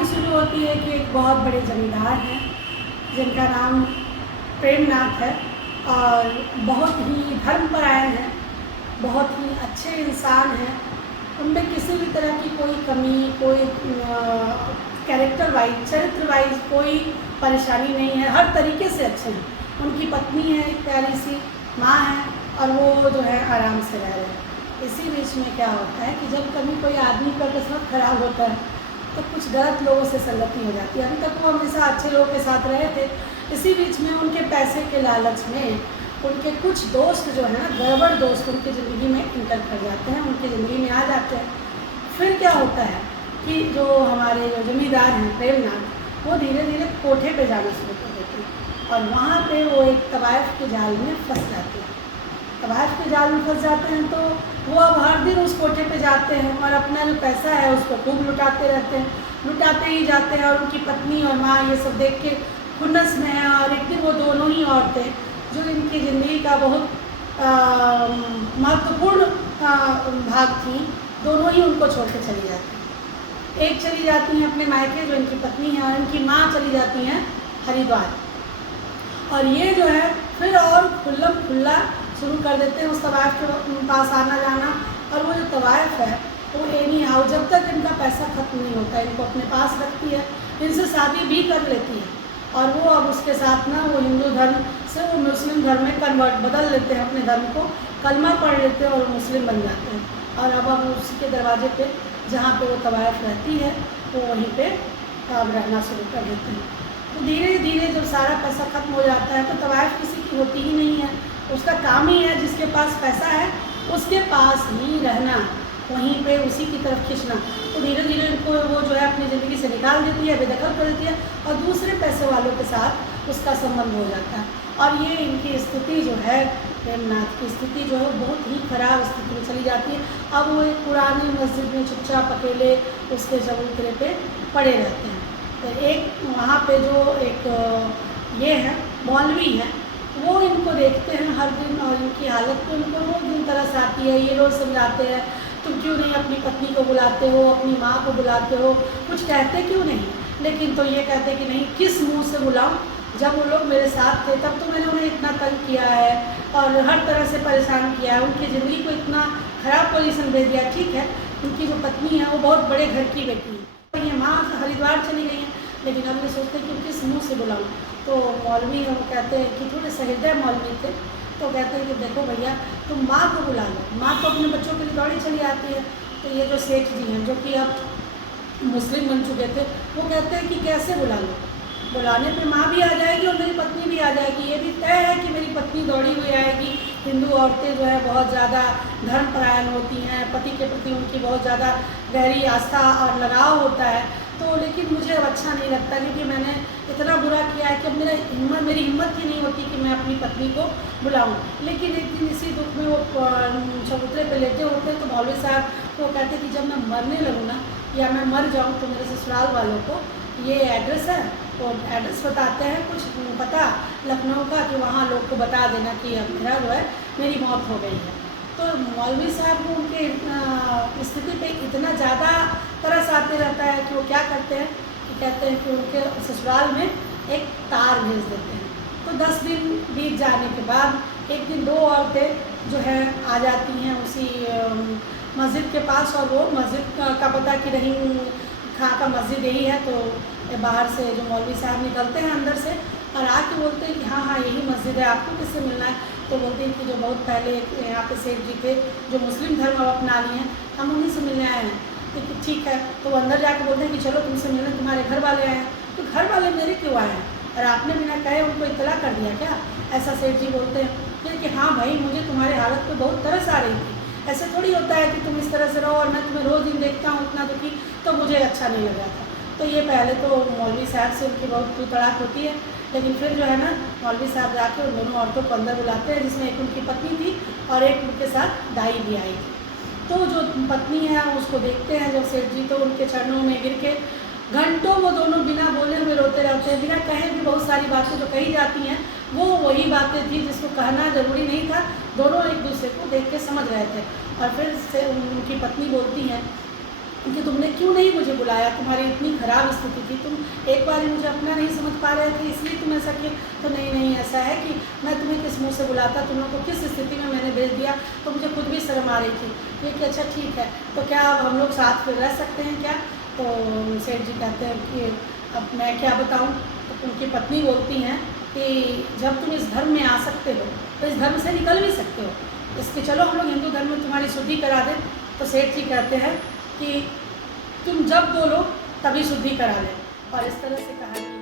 कहानी शुरू होती है कि एक बहुत बड़े जमींदार हैं जिनका नाम प्रेमनाथ है और बहुत ही धर्मपरायण है, बहुत ही अच्छे इंसान हैं। उनमें किसी भी तरह की कोई कमी, कोई कैरेक्टर वाइज, चरित्र वाइज कोई परेशानी नहीं है, हर तरीके से अच्छे हैं। उनकी पत्नी है, एक प्यारी सी माँ है और वो जो है आराम से रह रहे हैं। इसी बीच में क्या होता है कि जब कभी कोई आदमी का किस्मत खराब होता है तो कुछ गलत लोगों से संगति हो जाती है। अभी तक वो हमेशा अच्छे लोगों के साथ रहे थे, इसी बीच में उनके पैसे के लालच में उनके कुछ दोस्त जो है ना, गड़बड़ दोस्त उनकी ज़िंदगी में इंटर कर जाते हैं, उनकी ज़िंदगी में आ जाते हैं। फिर क्या होता है कि जो हमारे जो जमींदार हैं प्रेमनाथ, वो धीरे धीरे कोठे पे जाना शुरू कर देते हैं और वहाँ पे वो एक तवायफ के जाल में फंस जाते हैं। तवायफ के जाल में फंस जाते हैं तो वो अब हर दिन उस कोठे पे जाते हैं और अपना जो पैसा है उसको खूब लुटाते रहते हैं, लुटाते ही जाते हैं। और उनकी पत्नी और माँ ये सब देख के खुन्नस में है और एक दिन वो दोनों ही औरतें जो इनकी ज़िंदगी का बहुत महत्वपूर्ण भाग थी, दोनों ही उनको छोड़ के चली जाती हैं। एक चली जाती हैं अपने मायके जो इनकी पत्नी है और इनकी माँ चली जाती हैं हरिद्वार। और ये जो है फिर और खुल्लम खुल्ला शुरू कर देते हैं उस तवायफ के पास आना जाना। और वो जो तवायफ है वो एनी हाउ जब तक इनका पैसा ख़त्म नहीं होता इनको अपने पास रखती है, इनसे शादी भी कर लेती है। और वो अब उसके साथ ना वो हिंदू धर्म से वो मुस्लिम धर्म में बदल लेते हैं, अपने धर्म को कलमा पढ़ लेते हैं और मुस्लिम बन जाते हैं। और अब उसी के दरवाजे पे जहाँ पे वो तवायफ रहती है वो वहीं पे अब रहना शुरू कर देते हैं। तो धीरे धीरे जब सारा पैसा खत्म हो जाता है तो तवायफ किसी की होती ही नहीं है, उसका काम ही है जिसके पास पैसा है उसके पास ही रहना, वहीं पे उसी की तरफ खींचना। तो धीरे धीरे उनको वो जो है अपनी ज़िंदगी से निकाल देती है, बेदखल कर देती है और दूसरे पैसे वालों के साथ उसका संबंध हो जाता है। और ये इनकी स्थिति जो है, प्रेमनाथ की स्थिति जो है बहुत ही ख़राब स्थिति में चली जाती है। अब वो एक पुरानी मस्जिद में चुपचाप अकेले उसके चबूतरे पे पड़े रहते हैं। तो एक वहाँ पे जो एक ये है मौलवी है, वो इनको देखते हैं हर दिन और इनकी हालत तो इनको रोज़ दिन तरस आती है। ये रोज़ समझाते हैं तुम क्यों नहीं अपनी पत्नी को बुलाते हो, अपनी माँ को बुलाते हो, कुछ कहते क्यों नहीं। लेकिन तो ये कहते कि नहीं, किस मुंह से बुलाऊं, जब वो लोग मेरे साथ थे तब तो मैंने उन्हें इतना तंग किया है और हर तरह से परेशान किया है, उनकी ज़िंदगी को इतना ख़राब पोजीशन दे दिया। ठीक है, उनकी जो पत्नी है वो बहुत बड़े घर की बेटी है, ये माँ हरिद्वार चली गई हैं, लेकिन अब ये सोचते हैं कि किस मुँह से बुलाऊँ। तो मौलवी है वो कहते हैं कि थोड़े सहृदय मौलवी थे, तो कहते हैं कि देखो भैया तुम माँ को बुला लो। माँ तो अपने बच्चों के लिए दौड़ी चली आती है। तो ये जो सेठ जी हैं जो कि अब मुस्लिम बन चुके थे, वो कहते हैं कि कैसे बुला लो, बुलाने पे माँ भी आ जाएगी और मेरी पत्नी भी आ जाएगी। ये भी तय है कि मेरी पत्नी दौड़ी हुई आएगी। हिंदू औरतें जो है बहुत ज़्यादा धर्मपरायण होती हैं, पति के प्रति उनकी बहुत ज़्यादा गहरी आस्था और लगाव होता है। तो लेकिन मुझे अब अच्छा नहीं लगता क्योंकि मैंने इतना बुरा किया है कि अब मेरी हिम्मत ही नहीं होती कि मैं अपनी पत्नी को बुलाऊं। लेकिन एक दिन इसी दुख में वो चबूतरे पे लेटे होते तो मौलवी साहब वो कहते कि जब मैं मरने लगूँ ना या मैं मर जाऊँ तो मेरे ससुराल वालों को ये एड्रेस है, वो एड्रेस बताते हैं कुछ पता लखनऊ का, कि वहाँ लोग को बता देना कि अब मेरा जो है मेरी मौत हो गई है। तो मौलवी साहब को उनके स्थिति पे इतना ज़्यादा तरस आते रहता है कि वो क्या करते हैं कि कहते हैं कि उनके ससुराल में एक तार भेज देते हैं। तो 10 दिन बीत जाने के बाद एक दिन 2 औरतें जो है आ जाती हैं उसी मस्जिद के पास, और वो मस्जिद का पता कि रहीम खां का मस्जिद यही है। तो बाहर से जो मौलवी साहब निकलते हैं अंदर से और आके बोलते हैं कि हाँ हाँ यही मस्जिद है, आपको किससे मिलना है। तो बोलते हैं कि जो बहुत पहले यहाँ पे सेठ जी थे जो मुस्लिम धर्म अब अपना लिए हैं, हम उन्हीं से मिलने आए हैं। तो ठीक है, तो वो अंदर जाके बोलते हैं कि चलो तुमसे मिलने तुम्हारे घर वाले आए हैं। तो घर वाले मेरे क्यों आए हैं और आपने बिना कहे उनको इत्तला कर दिया क्या, ऐसा सेठ जी बोलते हैं। फिर कि हाँ भाई, मुझे तुम्हारे हालत पे बहुत तरस आ रही थी, ऐसे थोड़ी होता है कि तुम इस तरह से रहो और मैं तुम्हें रोज़ दिन देखता हूँ इतना दुखी, तो मुझे अच्छा नहीं लगा था। तो ये पहले तो मौलवी साहब से उनकी बहुत तू तड़ाक होती है, लेकिन फिर जो है ना मौलवी साहब जाके उन दोनों औरतों को अंदर बुलाते हैं, जिसमें एक उनकी पत्नी थी और एक उनके साथ दाई भी आई थी। तो जो पत्नी है उसको देखते हैं जब सेठ जी, तो उनके चरणों में गिर के घंटों वो दोनों बिना बोले हुए रोते रहते हैं। बिना कहे भी बहुत सारी बातें जो कही जाती हैं वो वही बातें थी जिसको कहना ज़रूरी नहीं था, दोनों एक दूसरे को देख के समझ रहे थे। और फिर से उनकी पत्नी बोलती हैं कि तुमने क्यों नहीं मुझे बुलाया, तुम्हारी इतनी ख़राब स्थिति थी, तुम एक बार ही मुझे अपना नहीं समझ पा रहे थे इसलिए तुम ऐसा किए। तो नहीं ऐसा है कि मैं तुम्हें किस मुँह से बुलाता, तुम लोग को किस स्थिति में मैंने भेज दिया, तो मुझे खुद भी शर्म आ रही थी। ये कि अच्छा ठीक है, तो क्या अब हम लोग साथ में रह सकते हैं क्या? तो सेठ जी कहते हैं कि अब मैं क्या बताऊँ। तो उनकी पत्नी बोलती हैं कि जब तुम इस धर्म में आ सकते हो तो इस धर्म से निकल भी सकते हो, इसके चलो हम लोग हिंदू धर्म में तुम्हारी शुद्धि करा दें। तो सेठ जी कहते हैं कि तुम जब बोलो तभी शुद्धि करा लें। और इस तरह से कहानी